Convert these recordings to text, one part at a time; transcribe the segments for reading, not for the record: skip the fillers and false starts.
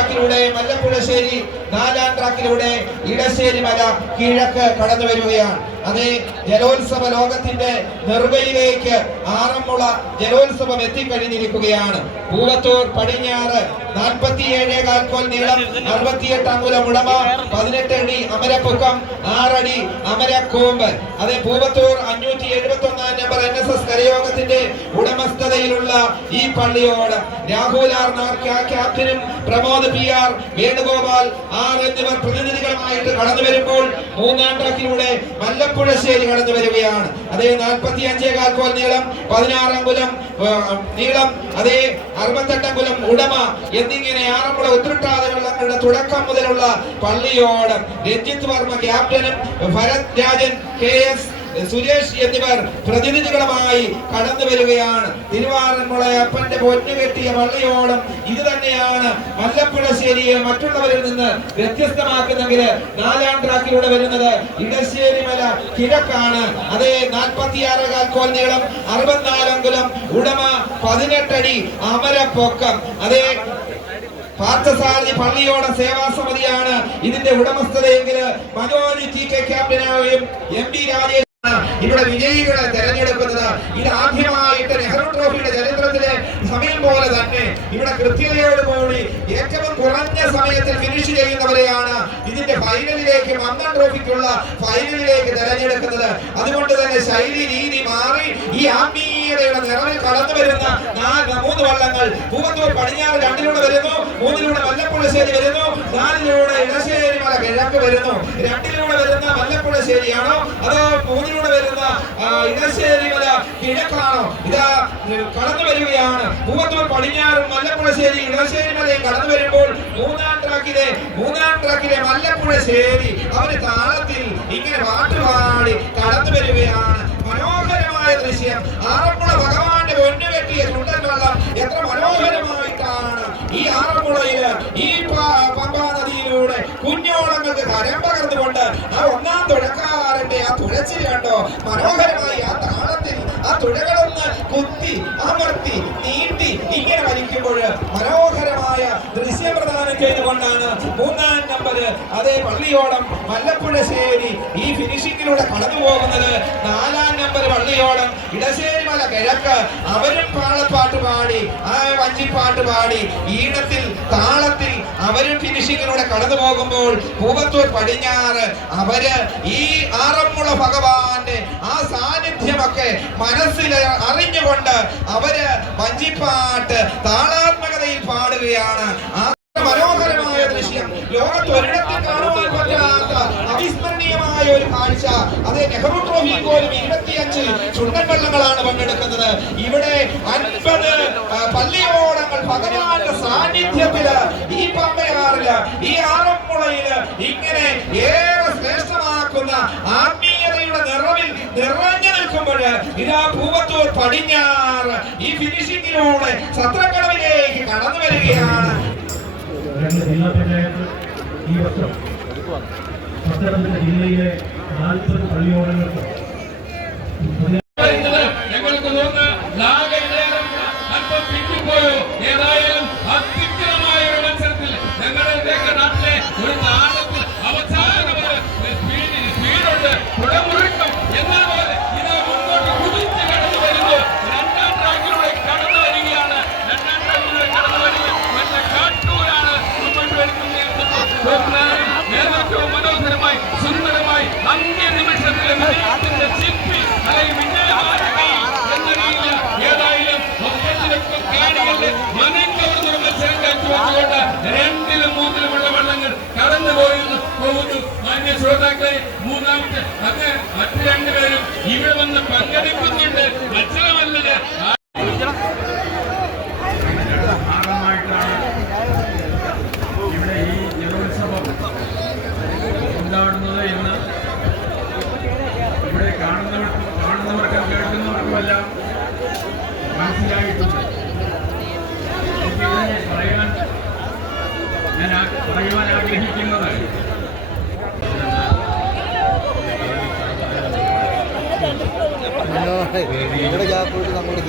ട്രാക്കിലൂടെ മല്ലപ്പുഴശ്ശേരി, 4-ാം ട്രാക്കിലൂടെ ഇടശ്ശേരി മല കിഴക്ക് കടന്നു വരികയാണ്. അതേ ജലോത്സവ ലോകത്തിന്റെ നെറുകയിലേക്ക് ആറന്മുള ജലോത്സവം എത്തിക്കഴിഞ്ഞിരിക്കുകയാണ്. പൂവത്തൂർ പടിഞ്ഞാറ് 47 കോൽ നീളം, 68 അങ്കുലം ഉടമ, 18 അടി അമരപ്പൊക്കം, 6 അടി അമരക്കോമ്പ്. അതേ പൂവത്തൂർ 571 നമ്പർ NSS കരയോഗത്തിന്റെ ഉടമസ്ഥതയിലുള്ള ഈ പള്ളിയോട് രാഹുൽ ആർ ക്യാപ്റ്റനും പ്രമോദ് PR, വേണുഗോപാൽ R എന്നിവർ പ്രതിനിധികളുമായിട്ട് കടന്നു വരുമ്പോൾ 3-ാം ട്രാക്കിലൂടെ മല്ലപ്പുഴശ്ശേരി കടന്നു വരികയാണ്. അതേ 45 കോൽ നീളം, 16 അങ്കുലം നീളം, അതേ 68 അങ്കുലം ഉടമ എന്നിങ്ങനെ ആറന്മുള ഉത്രട്ടാതി വള്ളങ്ങളുടെ തുടക്കം മുതലുള്ള പള്ളിയോടം രഞ്ജിത്ത് വർമ്മ ക്യാപ്റ്റനും ഭരത് രാജൻ KS സുരേഷ് എന്നിവർ പ്രതിനിധികളുമായി കടന്നു വരികയാണ്. തിരുവാറന്മുള അപ്പന്റെ പൊന്നുകെട്ടിയ പള്ളിയോടം ഇത് തന്നെയാണ് മല്ലപ്പുഴശ്ശേരിയെ മറ്റുള്ളവരിൽ നിന്ന് വ്യത്യസ്തമാക്കുന്നെങ്കിൽ 4-ാം ട്രാക്കിലൂടെ വരുന്നത് ഇടശ്ശേരി മല കിഴക്കാണ്. അതേ 46 കോൽ നീളം, 64 അങ്കുലം ഉടമ, 18 അടി അമരപ്പൊക്കം. അതേ പാർത്ഥസാരഥി പള്ളിയോട സേവാസമിതിയാണ് ഇതിന്റെ ഉടമസ്ഥതയെങ്കിൽ മനോജ് TK ക്യാപ്റ്റനായും MD രാജേഷ് ഇവിടെ വിജയികളെ തെരഞ്ഞെടുക്കുന്നത്. ഇത് ആദ്യമായിട്ട് നെഹ്റു ട്രോഫിയുടെ ചരിത്രത്തിലെ സമയം പോലെ തന്നെ ഇവിടെ കൃത്യതയോടുകൂടി ഏറ്റവും കുറഞ്ഞ സമയത്തിൽ ഫിനിഷ് ചെയ്യുന്നവരെയാണ് ഇതിന്റെ ഫൈനലിലേക്ക്, മന്നം ട്രോഫിക്കുള്ള ഫൈനലിലേക്ക് തെരഞ്ഞെടുക്കുന്നത്. അതുകൊണ്ട് തന്നെ ശൈലി രീതി മാറി ഈ ആത്മീയതയുടെ നിറവിൽ കടന്നു വരുന്ന 3 വള്ളങ്ങൾ പൂവത്തൂർ പടിഞ്ഞാറ് 2-ലൂടെ വരുന്നു, 3-ലൂടെ മല്ലപ്പുഴശ്ശേരി വരുന്നു, 4-ലൂടെ ഇടശ്ശേരി മല കിഴക്ക് വരുന്നു. 2-ലൂടെ വരുന്ന മല്ലപ്പുഴശ്ശേരിയാണോ അതോ 3-ലൂടെ വരുന്ന ഇടശ്ശേരി മല കിഴക്കാണോ? ഇതാ കടന്നു വരികയാണ്. പൂവത്തൂർ പടിഞ്ഞാറും മല്ലപ്പുഴശ്ശേരി ഇടശ്ശേരി മലയും കടന്നു വരുമ്പോൾ 3-ാം ട്രാക്കിലെ മല്ലപ്പുഴശ്ശേരി അവര് താളത്തിൽ ഇങ്ങനെ പാട്ടുപാടി കടന്നു വരികയാണ്. മനോഹരമായ ദൃശ്യം. ആറന്മുള ഭഗവാന്റെ പൊന്നുകെട്ടിയ ചുണ്ടൻ വള്ളം എത്ര മനോഹരമായിട്ടാണ് ഈ ആറന്മുളയില് ഈ പമ്പാ നദിയിലൂടെ കുഞ്ഞോളങ്ങൾക്ക് കരം പകർന്നുകൊണ്ട് ആ 1-ാം തുഴക്കാരന്റെ ആ തുഴച്ചിൽ കണ്ടോ? മനോഹരമായി ആ താളത്തിൽ ആ തുഴകളൊന്ന് കുത്തി അമർത്തി നീട്ടി ഇങ്ങനെ വലിക്കുമ്പോൾ മനോഹരമായ ദൃശ്യം പ്രദാനം ചെയ്തുകൊണ്ടാണ് 3-ാം നമ്പർ അതേ പള്ളിയോടം മല്ലപ്പുഴശ്ശേരി ഈ ഫിനിഷിങ്ങിലൂടെ കടന്നു പോകുന്നത്. 4-ാം നമ്പർ പള്ളിയോടം ഇടശ്ശേരി മല കിഴക്ക് അവരും പാളപ്പാട്ട് പാടി, ആ വഞ്ചിപ്പാട്ട് പാടി ഈണത്തിൽ താളത്തിൽ അവരും ഫിനിഷിങ്ങിലൂടെ കടന്നു പോകുമ്പോൾ പൂവത്തൂർ പടിഞ്ഞാറ് അവര് ഈ ആറന്മുള ഭഗവാന്റെ ആ സാന്നിധ്യമൊക്കെ മനസ്സിൽ അറിഞ്ഞുകൊണ്ട് അവര് വഞ്ചിപ്പാട്ട് താളാത്മകതയിൽ പാടുകയാണ്. മനോഹരമായ ദൃശ്യം ലോകത്ത് ഒരിടത്തും കാണുവാൻ പറ്റാത്ത അവിസ്മരണീയമായ ഒരു കാഴ്ച. അതേ നെഹ്റു ട്രോഫി പോലും 25 ചുണ്ടൻ വള്ളങ്ങളാണ് പങ്കെടുക്കുന്നത്. ഇവിടെ 50 പള്ളിയോടങ്ങൾ ഭഗവാന്റെ സാന്നിധ്യത്തില് ഈ പമ്പയാറില് ഈ ആറന്മുളയില് ഇങ്ങനെ ഏറെ ശ്രേഷ്ഠമാക്കുന്ന ആത്മീയതയുടെ നിറവിൽ നിറഞ്ഞു നിൽക്കുമ്പോൾ ഇതാ പൂവത്തൂർ പടിഞ്ഞാറ് ഈ ഫിനിഷിങ്ങിലൂടെ സത്രക്കടവിലേക്ക് കടന്നു വരികയാണ്. ജില്ലാ പഞ്ചായത്ത് ഈ വർഷം പത്തനംതിട്ട ജില്ലയിലെ 40 പള്ളിയോടങ്ങൾക്ക് ഞങ്ങൾക്ക് തോന്നുന്നു അല്പം പിന്നിപ്പോയോ. ഏതായാലും അത്യുഗ്രമായ ഒരു മത്സരത്തിൽ ഞങ്ങളുടെയൊക്കെ നാട്ടിലെ ഒരു നാടത്തിൽ അവസാനം സ്പീഡുണ്ട്, കുടമുറുക്കം എന്നതുപോലെ ഇത് മുന്നോട്ട് കുതിച്ച് കടന്നു വരുന്നു. 2-ാം ട്രാക്കിലൂടെ കടന്നു വരികയാണ്. 2-ാം ട്രാക്കിലൂടെ കടന്നു വരിക മറ്റേ കാട്ടൂരാണ് മുന്നോട്ട് വരുന്നത്. ഏറ്റവും മനോഹരമായി സുന്ദരമായി അന്ത്യ നിമിഷത്തിലെ വിജയത്തിന്റെ ശില്പി അല്ലെങ്കിൽ വിജയമാരകി എന്നറിയില്ല. ഏതായാലും മൊത്തത്തിലൊക്കെ കാണികളുടെ മനം കവർന്ന മത്സരം കാഴ്ചവെച്ചുകൊണ്ട് 2-ലും 3-ലുമുള്ള വള്ളങ്ങൾ കടന്നു പോകുന്നു. മാന്യ ശ്രോതാക്കളെ, മൂന്നാമത്തെ അത് മറ്റു 2 പേരും ഇവിടെ വന്ന് പങ്കെടുക്കുന്നുണ്ട്. മത്സരമല്ലത് ഇവിടെ ഈ ജലോത്സവം ഉണ്ടാടുന്നത് എന്ന് ഇവിടെ കാണുന്നവർക്കും കേൾക്കുന്നവർക്കുമെല്ലാം മനസ്സിലായിട്ടുണ്ട്. എനിക്കിതിനെ പറയുവാൻ ആഗ്രഹിക്കുന്നത് നമ്മുടെ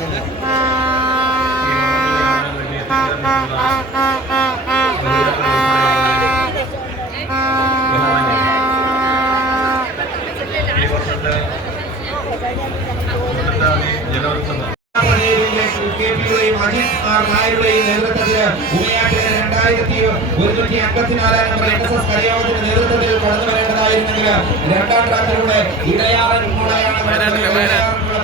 154 നമ്പർ NSS കരയോഗത്തിന്റെ നേതൃത്വത്തിൽ കടന്നു വരേണ്ടതായിരുന്നെങ്കിൽ രണ്ടാം ട്രാക്കിലൂടെ ഇടയാറന്മുളയാണ്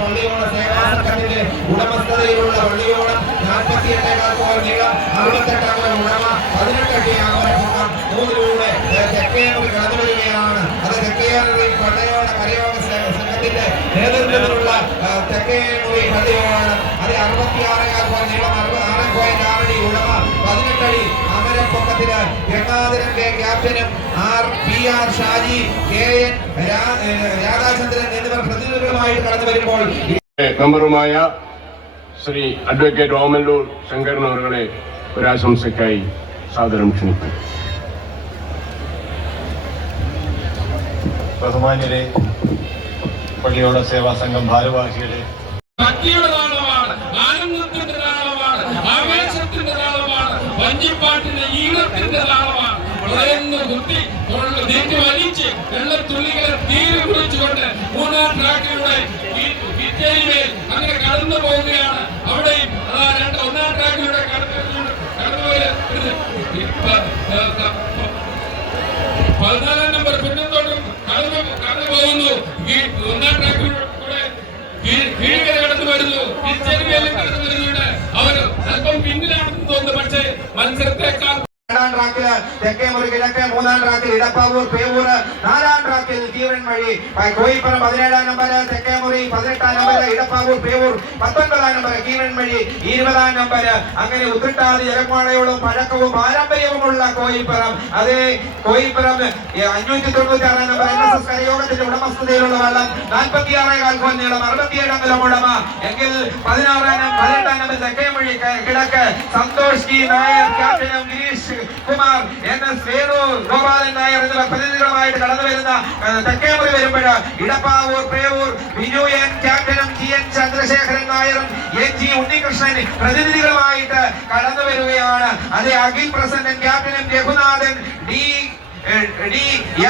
പള്ളിയോള സേവാ സംഘത്തിന്റെ ഉടമസ്ഥതയിലുള്ള പള്ളിയോളം 48 നീളം 68 അംഗം ഉടമ 18 അടി അംഗം മൂന്നിലൂടെ തെക്കേമുറി കടന്നു വരികയാണ്. അത് തെക്കേമുറി പള്ളിയോള കരയോഗ സംഘത്തിന്റെ നേതൃത്വത്തിലുള്ള തെക്കേമുറി പള്ളിയോളാണ്. അത് 66 നീളം 6.6 അടി ഉടമ 18 അടി അമരപ്പൊക്കത്തില് ഗംഗാധരൻ കെ ക്യാപ്റ്റനും PR ഷാജി KN രാധാചന്ദ്രൻ എന്നിവർ പ്രതിനിധികളുമായിട്ട് കടന്നു വരുമ്പോൾ മെമ്പറുമായ ശ്രീ അഡ്വക്കേറ്റ് ഓമല്ലൂർ ശങ്കരൻ അവരുടെ ഒരാശംസയ്ക്കായി സാദരം ക്ഷണിക്കുന്നു. ബഹുമാന്യരെ, പള്ളിയോട സേവാ സംഘം ഭാരവാഹികളെ, ഭക്തിയുടെ താളമാണ്, ആനന്ദത്തിന്റെ താളമാണ്, ആവേശത്തിന്റെ താളമാണ്, വഞ്ചിപ്പാട്ടിന്റെ ഈണത്തിന്റെ താളമാണ്. വളരെന്ന് കുത്തി നീട്ടി വലിച്ച് വെള്ളത്തുള്ളികളെ തീരെ കുറിച്ചുകൊണ്ട് മൂന്നാം ട്രാക്കിലൂടെ വിജയിമേൽ അങ്ങനെ കടന്നു പോവുകയാണ്. അവിടെയും ഒന്നാം ട്രാക്കിലൂടെ കടന്നു 14 നമ്പർ പിന്നത്തോട്ടും കടന്നു പോകുന്നു. ഒന്നാം ട്രാക്കിലൂടെ കീഴ് കടന്നു വരുന്നു, തിരിച്ചറിവേലും കടന്നു വരുന്നുണ്ട്. അവർ അല്പം പിന്നിലാണെന്ന് തോന്നുന്നു. പക്ഷേ മത്സരത്തെക്കാൾ രണ്ടാം ട്രാക്കില് തെക്കേമുറി കിഴക്ക്, മൂന്നാം ട്രാക്കിൽ ഇടപ്പാവൂർ പേവൂർ, നാലാം ട്രാക്കിൽ തീവൻ വഴി Koipuram 17 number Thekkemuri, 18 number Edappavoor Pevoor, 19 number കീവൻ വഴി, 20 നമ്പർ അങ്ങനെ ഉത്രട്ടാതി ജലപ്പാളയോളം പഴക്കവും പാരമ്പര്യവുമുള്ള കോയിപ്പുറം. അതേ കോയിപ്പുറം 596 നമ്പർ NSS കരയോഗത്തിന്റെ ഉടമസ്ഥതയിലുള്ള വള്ളം 46 നീളം 67 അംഗം ഉടമ എങ്കിൽ 18 നമ്പർ തെക്കേമുറി കിഴക്ക് സന്തോഷ് ജി നായർ ക്യാപ്റ്റനും ഗിരീഷ് കുമാർ NS വേണു ഗോപാലൻ നായർ എന്നിവർ പ്രതിനിധികളുമായിട്ട് കടന്നു വരുന്ന തെക്കേമുറി വരുമ്പോൾ ഇടപ്പാവൂർ പേവൂർ ബിജു N ക്യാപ്റ്റനും GN ചന്ദ്രശേഖരൻ നായരും NG ഉണ്ണികൃഷ്ണൻ പ്രതിനിധികളുമായിട്ട് കടന്നു വരികയാണ്. അതേ അഖിൽ പ്രസന്നൻ ക്യാപ്റ്റനും രഘുനാഥൻ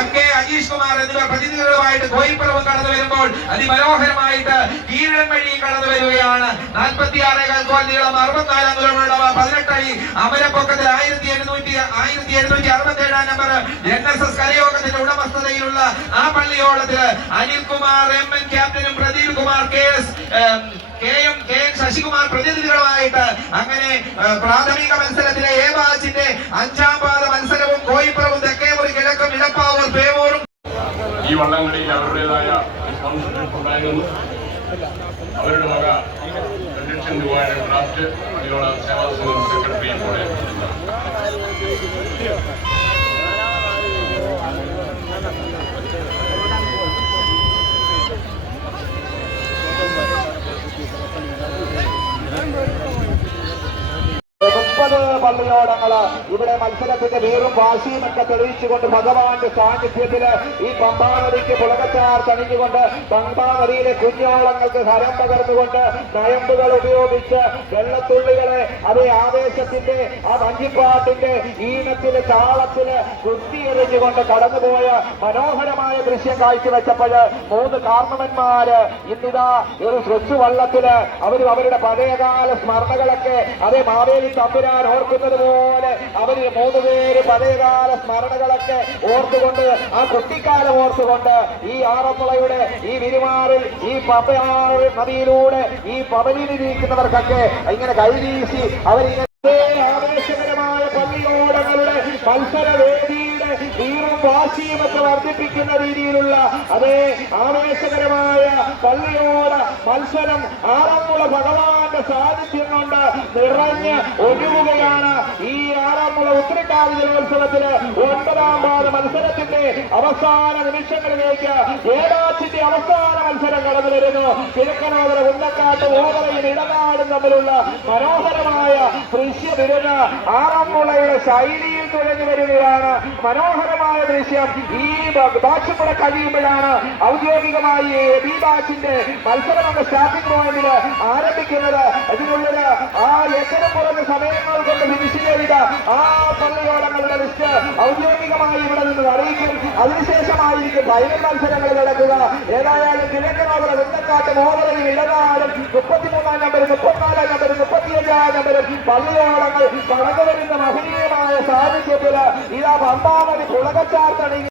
MK അജീഷ് കുമാർ എന്നിവർ പ്രതിനിധികളുമായിട്ട് കോയിപ്പുറവും കടന്നു വരുമ്പോൾ അതിമനോഹരമായിട്ട് കീഴൻ വഴിയും കടന്നു വരികയാണ്. 46 നീളം 64 അംഗങ്ങളുള്ള 18 അടി അമരപ്പൊക്കത്തിൽ 1767 നമ്പർ NSS കരയോഗത്തിന്റെ ഉടമസ്ഥതയിലുള്ള ആ പള്ളിയോളത്തില് അനിൽകുമാർ MN ക്യാപ്റ്റനും പ്രദീപ് കുമാർ KM ശശികുമാർ പ്രതിനിധികളുമായിട്ട് അങ്ങനെ പ്രാഥമിക മത്സരത്തിലെ A ബാച്ചിന്റെ 5ാം പാദ മത്സരവും കോയിപ്പുറവും തെക്കേമുറി കിഴക്കും ഇടപ്പാവൂർ പേവൂരും ഈ വള്ളംകളിയിൽ അവരുടേതായ സ്പോൺസർഷിപ്പ് ഉണ്ടായിരുന്നു. അവരുടെ വക 2 ലക്ഷം രൂപയുടെ ഡ്രാഫ്റ്റ് പള്ളിയോട സേവാ സംഘം സെക്രട്ടറി പോലെ പള്ളിയോടങ്ങള് ഇവിടെ മത്സരത്തിന്റെ വീറും വാശിയുമൊക്കെ തെളിയിച്ചുകൊണ്ട് ഭഗവാന്റെ സാന്നിധ്യത്തില് ഈ പമ്പാനദിക്ക് പുളകച്ചാർ തണിഞ്ഞുകൊണ്ട് പമ്പാനദിയിലെ കുഞ്ഞോളങ്ങൾക്ക് ഹരം പകർന്നുകൊണ്ട് നയമ്പുകൾ ഉപയോഗിച്ച് വെള്ളത്തുള്ളികളെ അതേ ആവേശത്തിന്റെ ആ വഞ്ചിപ്പാട്ടിന്റെ ഈണത്തില് താളത്തില് കുത്തിയെറിഞ്ഞുകൊണ്ട് കടന്നുപോയ മനോഹരമായ ദൃശ്യം കാഴ്ചവെച്ചപ്പോൾ 3 കാർണവന്മാര് ഇന്നിതാ ഒരു സ്വച്ഛ വള്ളത്തില് അവരും അവരുടെ പഴയകാല സ്മരണകളൊക്കെ അതേ മാവേലി തമ്പുരാൻ ഓർക്കുന്നത് പോലെ അവര് 3 പേര് പഴയകാല സ്മരണകളൊക്കെ ഓർത്തുകൊണ്ട് ആ കുട്ടിക്കാലം ഓർത്തുകൊണ്ട് ഈ ആറന്മുളയുടെ ഈ വിരുമാറിൽ ഈ പമ്പയാർ നദിയിലൂടെ ഈ പവലിനിരിക്കുന്നവർക്കൊക്കെ ഇങ്ങനെ കൈവീശി അവരിങ്ങനെ ആവേശകരമായ പള്ളിയോടങ്ങളുടെ മത്സരവേദിയുടെ വീറും വാശിയുമൊക്കെ വർദ്ധിപ്പിക്കുന്ന രീതിയിലുള്ള അതേ ആവേശകരമായ പള്ളിയോട മത്സരം ആറന്മുള ഭഗവാന്റെ സാന്നിധ്യം കൊണ്ട് നിറഞ്ഞ് ഒഴുകുകയാണ്. ഈ ആറന്മുള ഉത്രട്ടാതി ജലോത്സവത്തില് 9ാം പാദ മത്സരത്തിന്റെ അവസാന നിമിഷങ്ങളിലേക്ക് ഏടാച്ചിന്റെ അവസാന മത്സരം കടന്നു വരുന്നു. കിഴക്കനോദര കുന്നക്കാട്ട് ഓവറയും ഇടനാടും തമ്മിലുള്ള മനോഹരമായ ദൃശ്യവിരുന്ന് ആറന്മുളയുടെ ശൈലിയിൽ തുഴഞ്ഞു വരികയാണ്. മനോഹരമായ ദൃശ്യം ഈ ബാച്ചുപുറ കഴിയുമ്പോഴാണ് ഔദ്യോഗികമായി ബി ബാച്ചിന്റെ മത്സരം സ്റ്റാർട്ടിംഗ് പോയിന്റിൽ ആരംഭിക്കുന്നത്. ഇതിനുള്ളിൽ ആ ഏറ്റവും കുറഞ്ഞ സമയങ്ങൾ കൊണ്ട് ഫിനിഷ് ചെയ്ത ആ പള്ളിയോടങ്ങളുടെ ലിസ്റ്റ് ഔദ്യോഗികമായി ഇവിടെ നിന്ന് അറിയിക്കും. അതിനുശേഷമായിരിക്കും ഫൈനൽ മത്സരങ്ങൾ നടക്കുക. ഏതായാലും കിഴക്കനോവറ വെണ്ടക്കാട്ട് മോഹനയിൽ ഇടനാടും 33-ാം നമ്പർ 34-ാം നമ്പർ 35-ാം നമ്പർ പള്ളിയോളങ്ങൾ കടന്നു വരുന്ന മഹനീയമായ സാന്നിധ്യത്തില് ഇതാ പമ്പാമതി പുളകച്ചാർത്തണി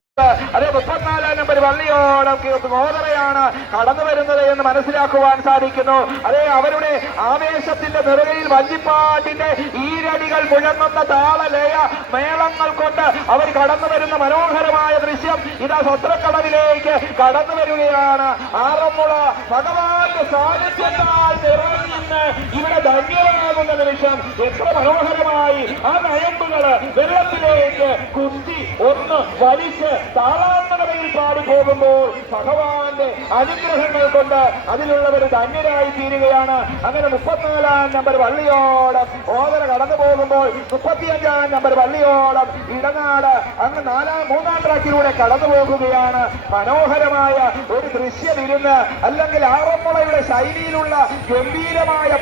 അതേ 34-ാം നമ്പർ വള്ളിയോളം മോദറയാണ് കടന്നു വരുന്നത് എന്ന് മനസ്സിലാക്കുവാൻ സാധിക്കുന്നു. അതേ അവരുടെ ആവേശത്തിന്റെ നിറകയിൽ വഞ്ചിപ്പാട്ടിന്റെ ഈരടികൾ മുഴങ്ങുന്ന താളലയ മേളങ്ങൾ കൊണ്ട് അവർ കടന്നു വരുന്ന മനോഹരമായ ദൃശ്യം ഇതാ സ്വത്രക്കടവിലേക്ക് കടന്നു വരികയാണ്. ആറന്മുള ഭഗവാന്റെ സാന്നിധ്യത്താൽ നിറഞ്ഞിന്ന് ഇവിടെ ധന്യമാകുന്ന നിമിഷം എത്ര മനോഹരമായി ആ നയമ്പുകള് വെള്ളത്തിലേക്ക് കുത്തി ഒന്ന് വലിച്ച് താളാത്മകതയിൽ പാടി പോകുമ്പോൾ ഭഗവാന്റെ അനുഗ്രഹങ്ങൾ കൊണ്ട് അതിലുള്ളവർ ധന്യരായി തീരുകയാണ്. അങ്ങനെ 34-ാം നമ്പർ വള്ളിയോളം ഓവർ കടന്നു പോകുമ്പോൾ 35-ാം നമ്പർ വള്ളിയോളം ഇടനാട് അങ്ങ് 3-ാം ട്രാക്കിലൂടെ കടന്നു പോകുകയാണ്. മനോഹരമായ ഒരു ദൃശ്യമിരുന്ന് അല്ലെങ്കിൽ ആറന്മുളയുടെ ശൈലിയിലുള്ള ഗംഭീരമായ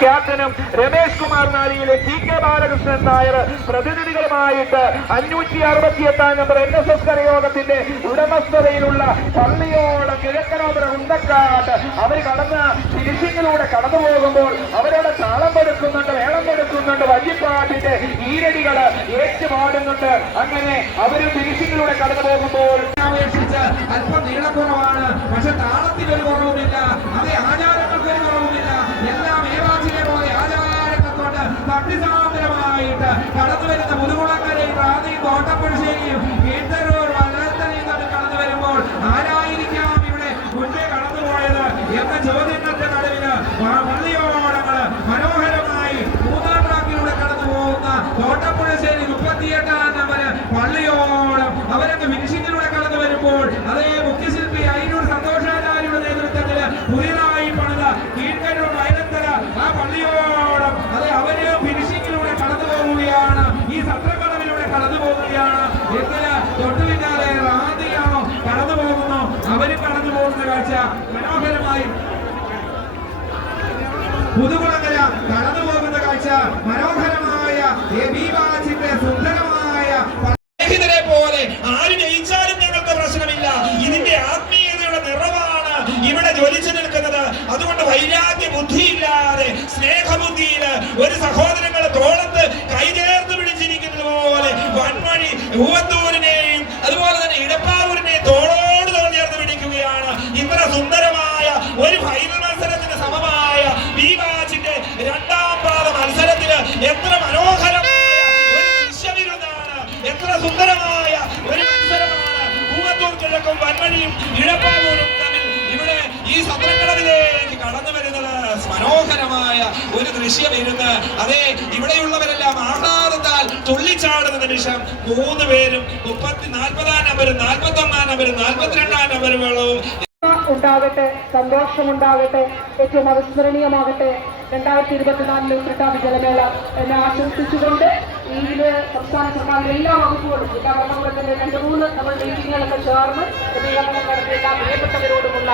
ക്യാപ്റ്റനും രമേശ് കുമാർ നാരിയിലെ TK ബാലകൃഷ്ണൻ നായർ പ്രതിനിധികളുമായിട്ട് 568-ാം നമ്പർ NSS കരയോഗത്തിന്റെ ഉടമസ്ഥതയിലുള്ള പള്ളിയോളം കിഴക്കനോവറ ഉണ്ടക്കാട്ട് അവർ കടന്ന് ഫിനിഷിങ്ങിലൂടെ കടന്നു പോകുമ്പോൾ അവരുടെ താളം കൊടുക്കുന്നുണ്ട്, വേളം കൊടുക്കുന്നുണ്ട്, വഞ്ചിപ്പാട്ടിന്റെ ഈരടികള് ഏറ്റുപാടുന്നുണ്ട്. അങ്ങനെ അവർ ഫിനിഷിങ്ങിലൂടെ കടന്നു പോകുമ്പോൾ അപേക്ഷിച്ച് അല്പം നീളക്കുറവാണ്, പക്ഷെ താളത്തിനൊരു കുറവുമില്ല, അതേ ആചാരങ്ങൾക്കൊരു കുറവുമില്ല. എല്ലാം ഏവാചിനെ പോലെ ആചാരങ്ങൾ കൊണ്ട് ഭക്തിസാന്ദ്രമായിട്ട് കടന്നു വരുന്ന മുതുകുളക്കരയും റാന്നിയും കോട്ടപ്പുഴശ്ശേരിയും കീഴ്ത്തരൂർ വല്ലത്തലയും തമ്മിൽ കടന്നു വരുമ്പോൾ ആരായിരിക്കാം ഇവിടെ മുൻപേ കടന്നുപോയത് എന്ന ചോദ്യങ്ങളുടെ നടുവില് പള്ളിയോളങ്ങള് മനോഹരമായി 3-ാം ട്രാക്കിലൂടെ കടന്നു പോകുന്ന കോട്ടപ്പുഴശ്ശേരി 38-ാം നമ്പര് പള്ളിയോളം അവരൊക്കെ ഫിനിഷിങ്ങിലൂടെ കടന്നു വരുമ്പോൾ അതേ മുഖ്യശില്പി അയ്യൂർ സന്തോഷാചാര്യയുടെ നേതൃത്വത്തില് പുതിയതായി പണിത കീഴ്ക്കരൂർ വയലത്തല ആ പള്ളിയോളം അതെ അവര് ഫിനിഷിങ്ങിലൂടെ കടന്നു പോവുകയാണ്. ഈ സത്രക്കടവിലൂടെ കടന്നു പോവുകയാണ്. എന്തിന് തൊട്ടു പിന്നാലെ റാന്നിയാണോ കടന്നു പോകുന്നു, അവരും കടന്നു പോകുന്ന കാഴ്ച മനോഹരമായി പുതുകുളങ്ങര കടന്നു പോകുന്ന കാഴ്ച മനോഹരമായ സുന്ദരമായ പോലെ ആര് ജയിച്ചാലും ഞങ്ങൾക്ക് പ്രശ്നമില്ല. ഇതിന്റെ ആത്മീയതയുടെ നിറവാണ് ഇവിടെ ജ്വലിച്ചു നിൽക്കുന്നത്. അതുകൊണ്ട് വൈരാഗ്യ ബുദ്ധിയില്ലാതെ സ്നേഹബുദ്ധിയില് ഒരു സഹോദരങ്ങളെ തോളത്ത് കൈചേർത്ത് പിടിച്ചിരിക്കുന്നത് പോലെ വൻവഴി ഊവത്തൂരിനെയും അതുപോലെ തന്നെ ഇടപ്പാവൂരിനെയും തോളോട് തോൾ ചേർത്ത് പിടിക്കുകയാണ്. ഇത്ര സുന്ദരമായ ഒരു ഫൈനൽ മത്സരത്തിന് സമമായ ബീവാച്ചിന്റെ 2-ാം പാദ മത്സരത്തില് എത്ര മനോഹരമായ ഒരു ദൃശ്യവിരുന്നാണ്, എത്ര സുന്ദരമായ ഒരു മത്സരമാണ്. പൂവത്തൂർ കിഴക്കും വൻവഴിയും ഇടപ്പാവൂരും തമ്മിൽ ഇവിടെ ഈ സത്രക്കടവിലേക്ക് കടന്നു വരുന്നത് മനോഹരമായ ഒരു ദൃശ്യമിരുന്ന്. അതെ ഇവിടെയുള്ളവരെല്ലാം ആഹ്ലാദത്താൽ തുള്ളിച്ചാടുന്ന നിമിഷം 3 പേരും 40-ാം നമ്പരും 41-ാം നമ്പരും 42-ാം നമ്പറുകളും ഉണ്ടാകട്ടെ, സന്തോഷമുണ്ടാകട്ടെ, ഏറ്റവും അവിസ്മരണീയമാകട്ടെ 2024 ഉത്രട്ടാതി ജലമേള എന്നെ ആശംസിച്ചുകൊണ്ട് ഇതില് സംസ്ഥാന സർക്കാരിന്റെ എല്ലാ വകുപ്പുകളും ജില്ലാ ഭരണകൂടത്തിന്റെ 2-3 നമ്മൾ മീറ്റിങ്ങുകളൊക്കെ ചേർന്ന് പ്രതികരണം നടത്തിയ എല്ലാ പ്രിയപ്പെട്ടവരോടുമുള്ള